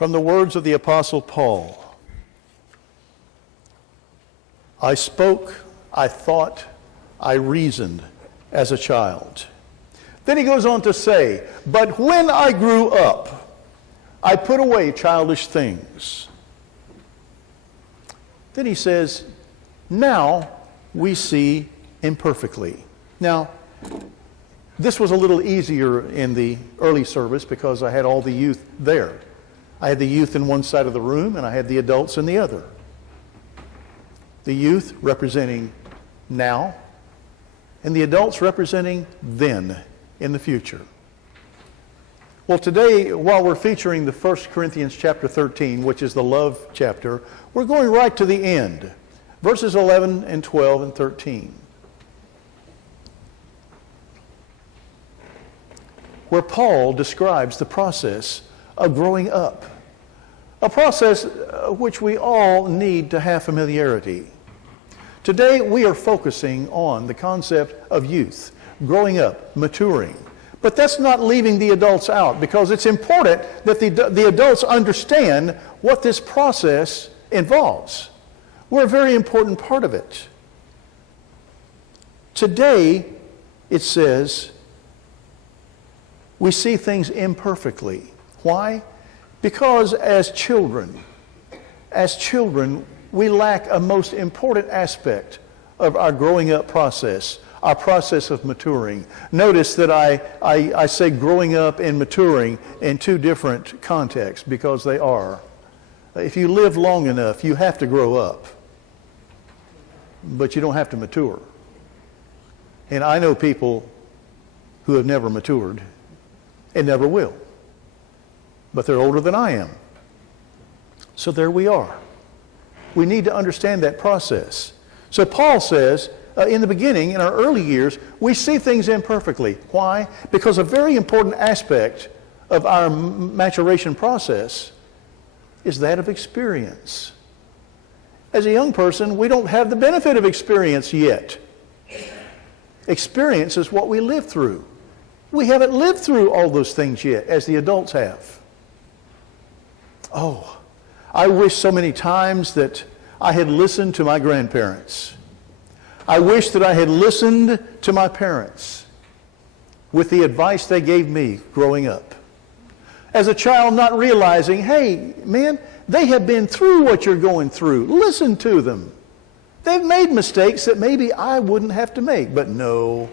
from the words of the Apostle Paul. I spoke, I thought, I reasoned as a child. Then he goes on to say, but when I grew up, I put away childish things. Then he says, now we see imperfectly. Now, this was a little easier in the early service because I had all the youth there. I had the youth in one side of the room and I had the adults in the other. The youth representing now and the adults representing then in the future. Well, today, while we're featuring the 1 Corinthians chapter 13, which is the love chapter, we're going right to the end, verses 11 and 12 and 13, where Paul describes the process of growing up, a process which we all need to have familiarity. Today, we are focusing on the concept of youth, growing up, maturing. But that's not leaving the adults out, because it's important that the adults understand what this process involves. We're a very important part of it. Today, it says, we see things imperfectly. Why? Because as children, we lack a most important aspect of our growing up process, our process of maturing. Notice that I say growing up and maturing in two different contexts, because they are. If you live long enough, you have to grow up, but you don't have to mature. And I know people who have never matured and never will, but they're older than I am. So there we are. We need to understand that process. So Paul says, in the beginning, in our early years, we see things imperfectly. Why? Because a very important aspect of our maturation process is that of experience. As a young person, we don't have the benefit of experience yet. Experience is what we live through. We haven't lived through all those things yet, as the adults have. Oh, I wish so many times that I had listened to my grandparents. I wish that I had listened to my parents with the advice they gave me growing up. As a child, not realizing, hey, man, they have been through what you're going through. Listen to them. They've made mistakes that maybe I wouldn't have to make. But no,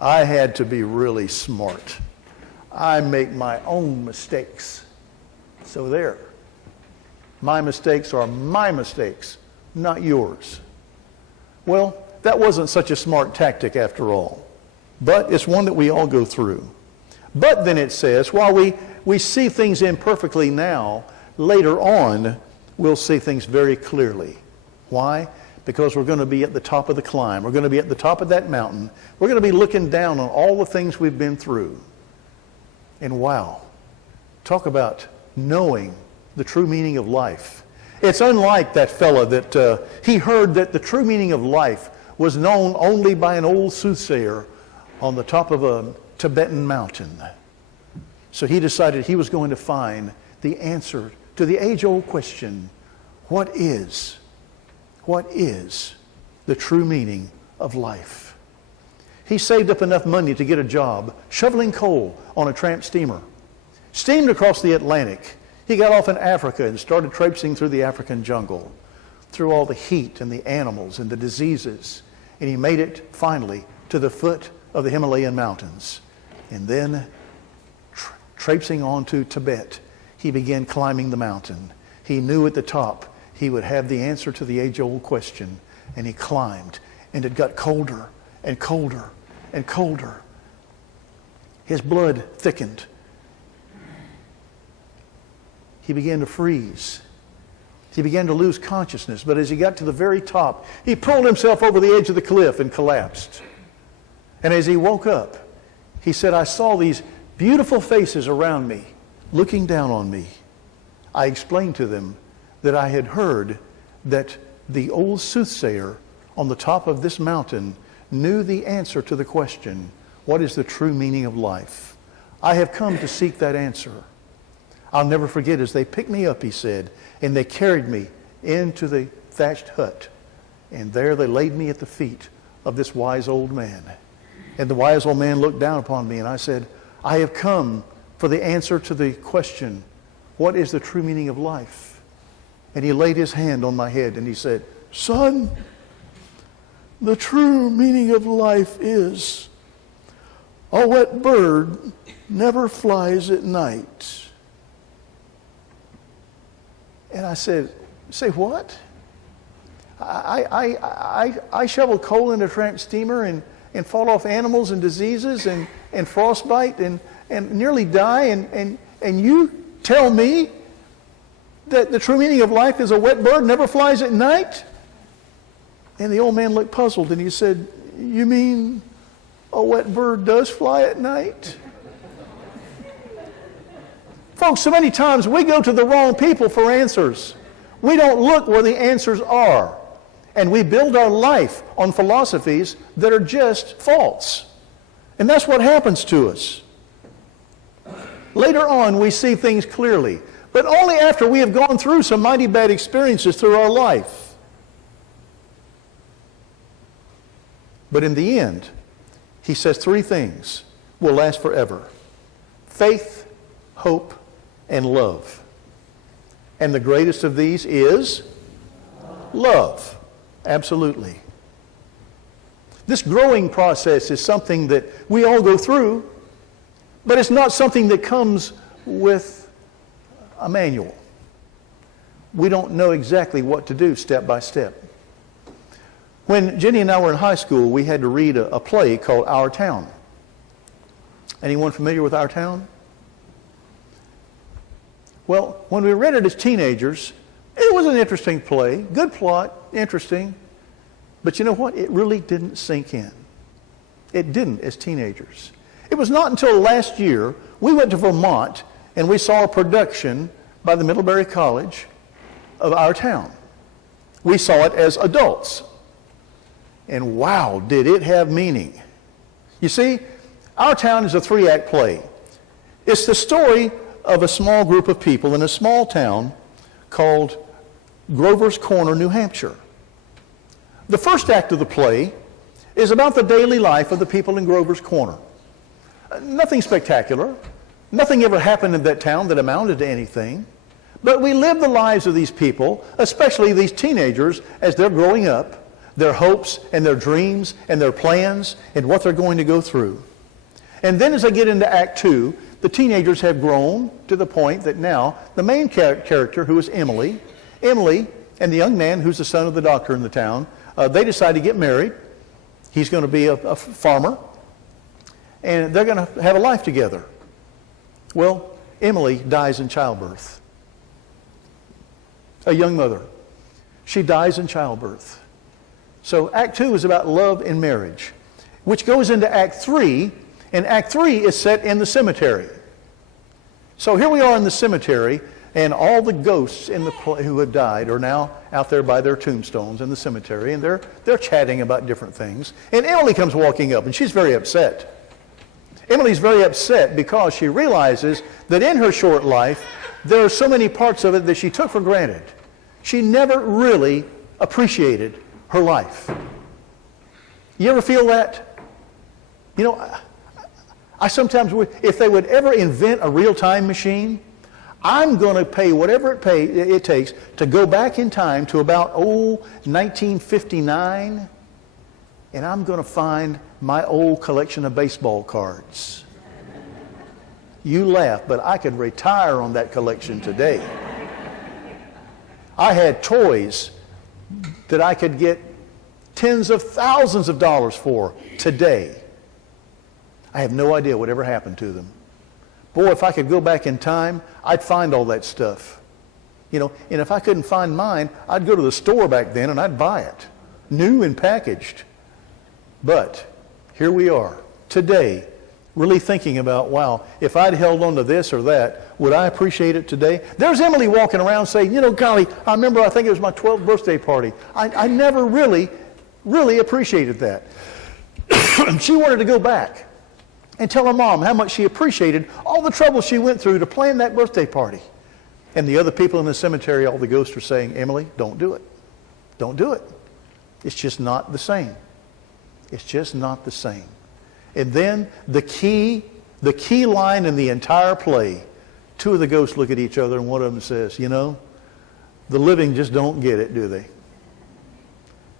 I had to be really smart. I make my own mistakes. So there. My mistakes are my mistakes, not yours. Well, that wasn't such a smart tactic after all. But it's one that we all go through. But then it says, while we see things imperfectly now, later on, we'll see things very clearly. Why? Because we're going to be at the top of the climb. We're going to be at the top of that mountain. We're going to be looking down on all the things we've been through. And wow, talk about knowing the true meaning of life. It's unlike that fella that he heard that the true meaning of life was known only by an old soothsayer on the top of a Tibetan mountain. So he decided he was going to find the answer to the age-old question, what is the true meaning of life? He saved up enough money to get a job shoveling coal on a tramp steamer, steamed across the Atlantic. He got off in Africa and started traipsing through the African jungle, through all the heat and the animals and the diseases. And he made it finally to the foot of the Himalayan mountains. And then, traipsing on to Tibet, he began climbing the mountain. He knew at the top he would have the answer to the age-old question. And he climbed, and it got colder and colder and colder. His blood thickened. He began to freeze. He began to lose consciousness. But as he got to the very top, he pulled himself over the edge of the cliff and collapsed. And as he woke up, he said, I saw these beautiful faces around me, looking down on me. I explained to them that I had heard that the old soothsayer on the top of this mountain knew the answer to the question, what is the true meaning of life? I have come to seek that answer. I'll never forget as they picked me up, he said, and they carried me into the thatched hut. And there they laid me at the feet of this wise old man. And the wise old man looked down upon me, and I said, I have come for the answer to the question, what is the true meaning of life? And he laid his hand on my head and he said, son, the true meaning of life is a wet bird never flies at night. And I said, say what? I shovel coal in a tramp steamer and fall off animals and diseases and frostbite and nearly die, and you tell me that the true meaning of life is a wet bird never flies at night? And the old man looked puzzled and he said, you mean a wet bird does fly at night? Folks, so many times we go to the wrong people for answers. We don't look where the answers are. And we build our life on philosophies that are just false. And that's what happens to us. Later on, we see things clearly, but only after we have gone through some mighty bad experiences through our life. But in the end, he says three things will last forever: faith, hope, and love. And the greatest of these is love. Absolutely. This growing process is something that we all go through, but it's not something that comes with a manual. We don't know exactly what to do step by step. When Jenny and I were in high school, we had to read a play called Our Town. Anyone familiar with Our Town? Well, when we read it as teenagers, it was an interesting play, good plot, interesting. But you know what? It really didn't sink in. It didn't as teenagers. It was not until last year we went to Vermont and we saw a production by the Middlebury College of Our Town. We saw it as adults. And wow, did it have meaning. You see, Our Town is a 3-act play. It's the story of a small group of people in a small town called Grover's Corner, New Hampshire. The first act of the play is about the daily life of the people in Grover's Corner. Nothing spectacular. Nothing ever happened in that town that amounted to anything. But we live the lives of these people, especially these teenagers, as they're growing up, their hopes and their dreams and their plans and what they're going to go through. And then as I get into Act 2, the teenagers have grown to the point that now the main character, who is Emily and the young man who's the son of the doctor in the town, they decide to get married. He's going to be a farmer, and they're going to have a life together. Well, Emily dies in childbirth. A young mother. She dies in childbirth. So Act 2 is about love and marriage, which goes into Act 3, and Act 3 is set in the cemetery. So here we are in the cemetery, and all the ghosts in the play who have died are now out there by their tombstones in the cemetery, and they're chatting about different things. And Emily comes walking up, and she's very upset. Emily's very upset because she realizes that in her short life, there are so many parts of it that she took for granted. She never really appreciated her life. You ever feel that? You know, I sometimes would, if they would ever invent a real-time machine, I'm going to pay whatever it takes to go back in time to about 1959, and I'm going to find my old collection of baseball cards. You laugh, but I could retire on that collection today. I had toys that I could get tens of thousands of dollars for today. I have no idea whatever happened to them. Boy, if I could go back in time, I'd find all that stuff. You know, and if I couldn't find mine, I'd go to the store back then and I'd buy it, new and packaged. But here we are today, really thinking about, wow, if I'd held on to this or that, would I appreciate it today? There's Emily walking around saying, you know, golly, I remember, I think it was my 12th birthday party. I never really appreciated that. She wanted to go back. and tell her mom how much she appreciated all the trouble she went through to plan that birthday party. And the other people in the cemetery, all the ghosts are saying, Emily, don't do it. Don't do it. It's just not the same. It's just not the same. And then the key line in the entire play, two of the ghosts look at each other and one of them says, you know, the living just don't get it, do they?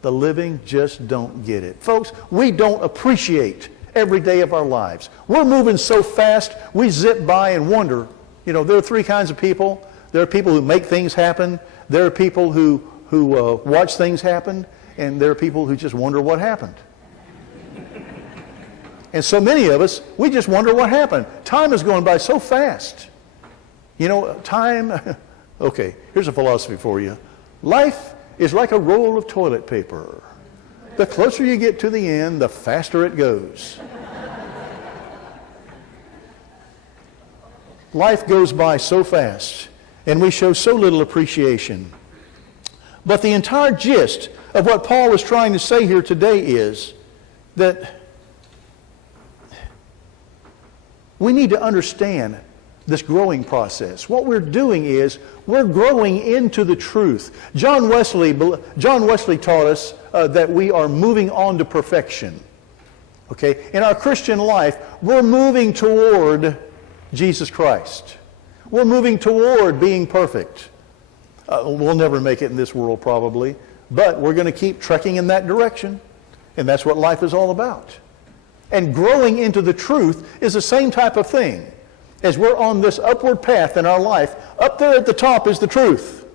The living just don't get it. Folks, we don't appreciate every day of our lives. We're moving so fast, we zip by and wonder. You know, there are three kinds of people. There are people who make things happen. There are people who watch things happen. And there are people who just wonder what happened. And so many of us, we just wonder what happened. Time is going by so fast. You know, time, okay, here's a philosophy for you. Life is like a roll of toilet paper. The closer you get to the end, the faster it goes. Life goes by so fast, and we show so little appreciation. But the entire gist of what Paul is trying to say here today is that we need to understand this growing process. What we're doing is we're growing into the truth. John Wesley taught us that we are moving on to perfection. Okay? In our Christian life, we're moving toward Jesus Christ. We're moving toward being perfect. We'll never make it in this world probably, but we're going to keep trekking in that direction. And that's what life is all about. And growing into the truth is the same type of thing. As we're on this upward path in our life, up there at the top is the truth.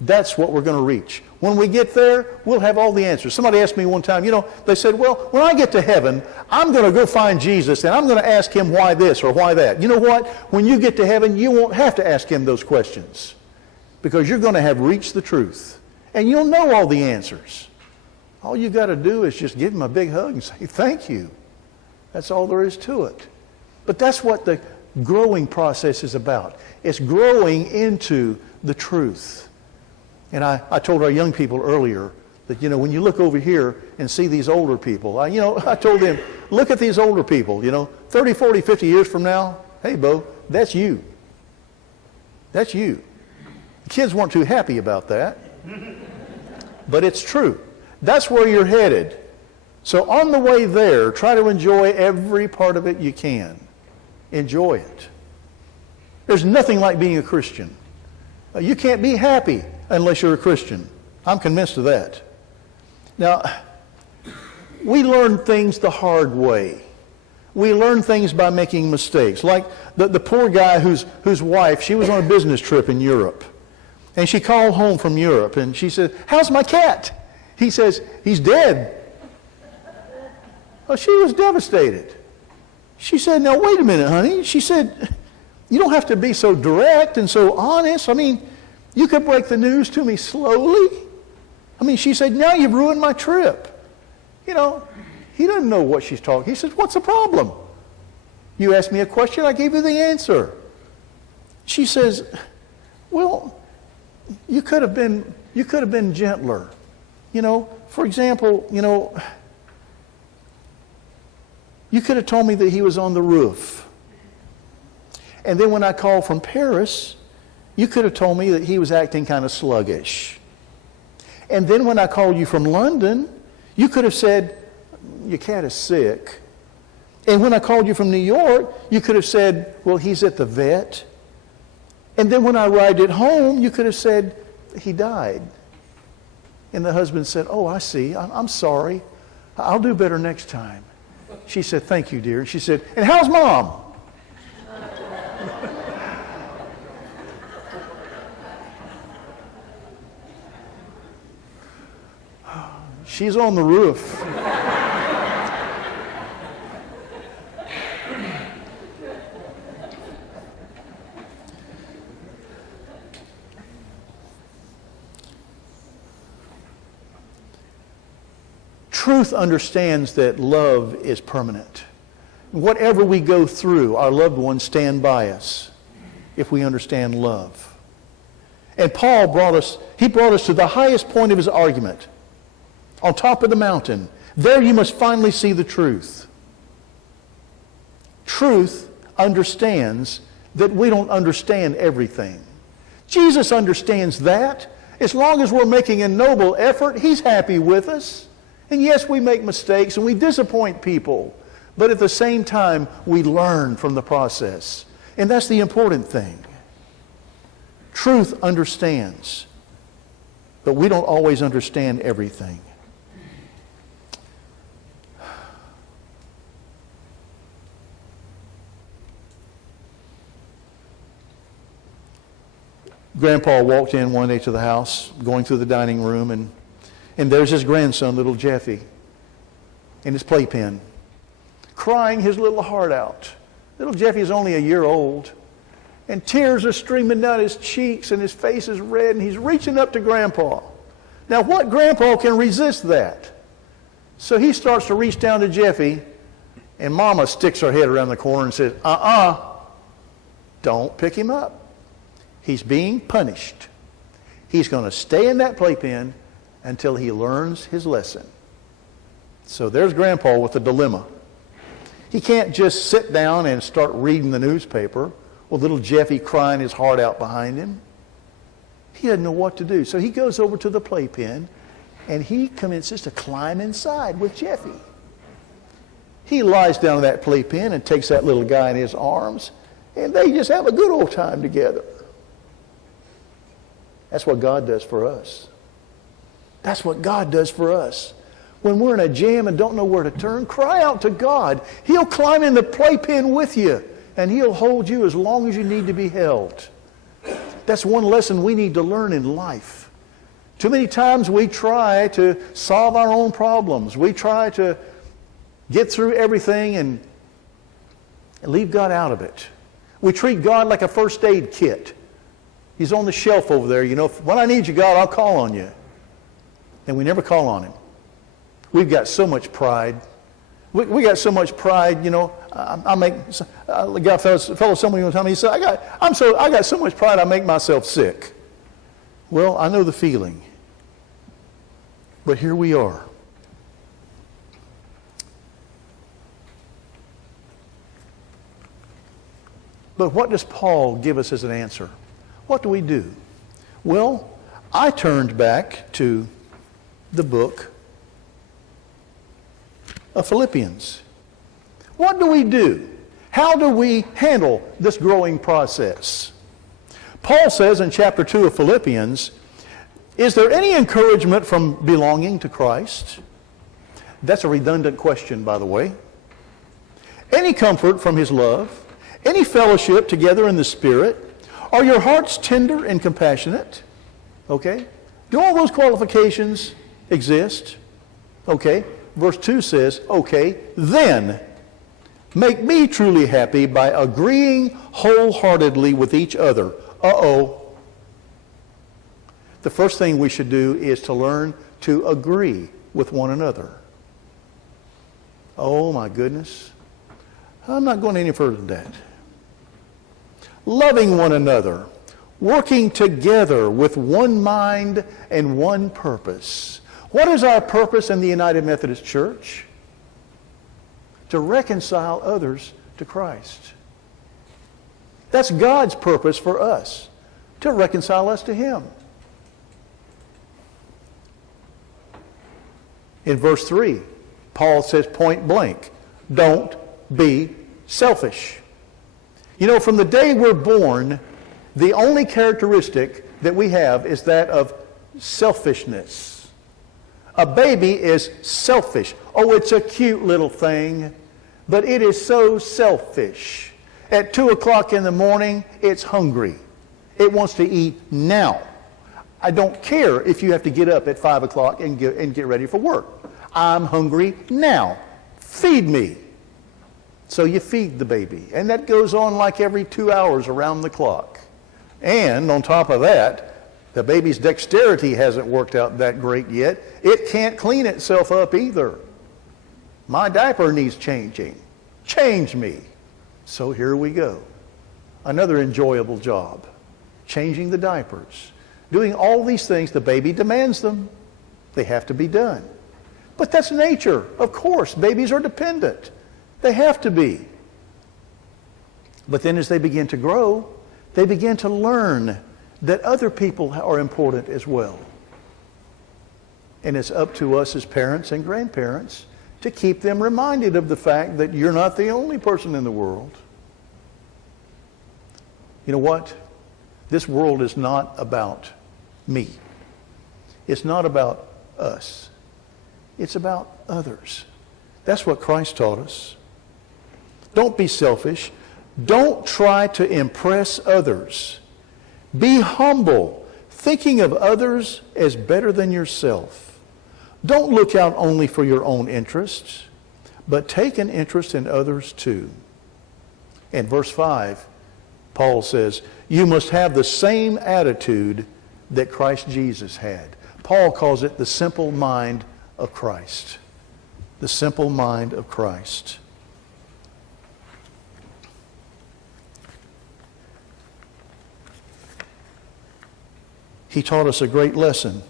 That's what we're going to reach. When we get there, we'll have all the answers. Somebody asked me one time, they said, well, when I get to heaven, I'm going to go find Jesus and I'm going to ask him why this or why that. You know what? When you get to heaven, you won't have to ask him those questions because you're going to have reached the truth. And you'll know all the answers. All you got to do is just give him a big hug and say, thank you. That's all there is to it. But that's what the growing process is about. It's growing into the truth. And I told our young people earlier that, when you look over here and see these older people, I told them, look at these older people, 30, 40, 50 years from now, hey, Bo, that's you. That's you. The kids weren't too happy about that. But it's true. That's where you're headed. So on the way there, try to enjoy every part of it you can. Enjoy it. There's nothing like being a Christian. You can't be happy unless you're a Christian. I'm convinced of that. Now, we learn things the hard way. We learn things by making mistakes. Like the poor guy whose wife, she was on a business trip in Europe. And she called home from Europe and she said, how's my cat? He says, he's dead. Well, she was devastated. She said, now wait a minute, honey. She said, you don't have to be so direct and so honest. I mean, you could break the news to me slowly. I mean, she said, now you've ruined my trip. He doesn't know what she's talking. He says, what's the problem? You asked me a question, I gave you the answer. She says, well, you could have been gentler. For example, you could have told me that he was on the roof. And then when I called from Paris, you could have told me that he was acting kind of sluggish. And then when I called you from London, you could have said, your cat is sick. And when I called you from New York, you could have said, well, he's at the vet. And then when I arrived at home, you could have said, he died. And the husband said, oh, I see. I'm sorry. I'll do better next time. She said, thank you, dear. She said, and how's Mom? She's on the roof. Truth understands that love is permanent. Whatever we go through, our loved ones stand by us if we understand love. And Paul brought us to the highest point of his argument. On top of the mountain. There you must finally see the truth. Truth understands that we don't understand everything. Jesus understands that. As long as we're making a noble effort, He's happy with us. And yes, we make mistakes and we disappoint people. But at the same time, we learn from the process. And that's the important thing. Truth understands. But we don't always understand everything. Grandpa walked in one day to the house, going through the dining room, and there's his grandson, little Jeffy, in his playpen, crying his little heart out. Little Jeffy's only a year old, and tears are streaming down his cheeks, and his face is red, and he's reaching up to Grandpa. Now, what grandpa can resist that? So he starts to reach down to Jeffy, and Mama sticks her head around the corner and says, don't pick him up. He's being punished. He's going to stay in that playpen until he learns his lesson. So there's Grandpa with a dilemma. He can't just sit down and start reading the newspaper with little Jeffy crying his heart out behind him. He doesn't know what to do. So he goes over to the playpen and he commences to climb inside with Jeffy. He lies down in that playpen and takes that little guy in his arms, and they just have a good old time together. That's what God does for us. That's what God does for us. When we're in a jam and don't know where to turn, cry out to God. He'll climb in the playpen with you, and He'll hold you as long as you need to be held. That's one lesson we need to learn in life. Too many times we try to solve our own problems. We try to get through everything and leave God out of it. We treat God like a first aid kit. He's on the shelf over there. You know, when I need you, God, I'll call on you. And we never call on Him. We've got so much pride. We got so much pride, you know. I got a fellow somebody one time, he said, I got so much pride I make myself sick. Well, I know the feeling. But here we are. But what does Paul give us as an answer? What do we do? Well, I turned back to the book of Philippians. What do we do? How do we handle this growing process? Paul says in chapter 2 of Philippians, is there any encouragement from belonging to Christ? That's a redundant question, by the way. Any comfort from His love? Any fellowship together in the Spirit? Are your hearts tender and compassionate? Okay. Do all those qualifications exist? Okay. Verse 2 says, okay, then make me truly happy by agreeing wholeheartedly with each other. The first thing we should do is to learn to agree with one another. Oh my goodness. I'm not going any further than that. Loving one another, working together with one mind and one purpose. What is our purpose in the United Methodist Church? To reconcile others to Christ. That's God's purpose for us, to reconcile us to Him. In verse 3, Paul says point blank, don't be selfish. You know, from the day we're born, the only characteristic that we have is that of selfishness. A baby is selfish. Oh, it's a cute little thing, but it is so selfish. At 2 o'clock in the morning, it's hungry. It wants to eat now. I don't care if you have to get up at 5 o'clock and get ready for work. I'm hungry now. Feed me. So you feed the baby. And that goes on like every 2 hours around the clock. And on top of that, the baby's dexterity hasn't worked out that great yet. It can't clean itself up either. My diaper needs changing. Change me. So here we go. Another enjoyable job. Changing the diapers. Doing all these things, the baby demands them. They have to be done. But that's nature. Of course, babies are dependent. They have to be. But then as they begin to grow, they begin to learn that other people are important as well. And it's up to us as parents and grandparents to keep them reminded of the fact that you're not the only person in the world. You know what? This world is not about me. It's not about us. It's about others. That's what Christ taught us. Don't be selfish. Don't try to impress others. Be humble, thinking of others as better than yourself. Don't look out only for your own interests, but take an interest in others too. In verse 5, Paul says, you must have the same attitude that Christ Jesus had. Paul calls it the simple mind of Christ. The simple mind of Christ. He taught us a great lesson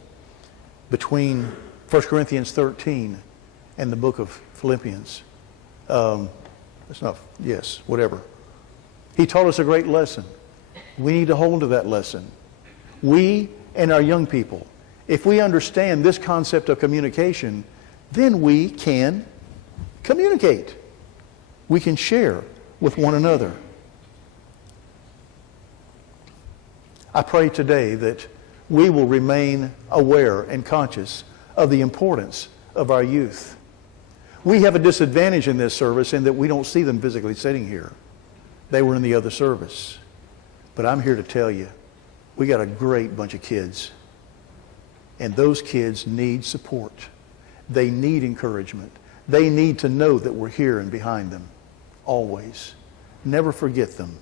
between 1 Corinthians 13 and the book of Philippians. He taught us a great lesson. We need to hold to that lesson. We and our young people, if we understand this concept of communication, then we can communicate. We can share with one another. I pray today that we will remain aware and conscious of the importance of our youth. We have a disadvantage in this service in that we don't see them physically sitting here. They were in the other service. But I'm here to tell you, we got a great bunch of kids. And those kids need support. They need encouragement. They need to know that we're here and behind them. Always. Never forget them.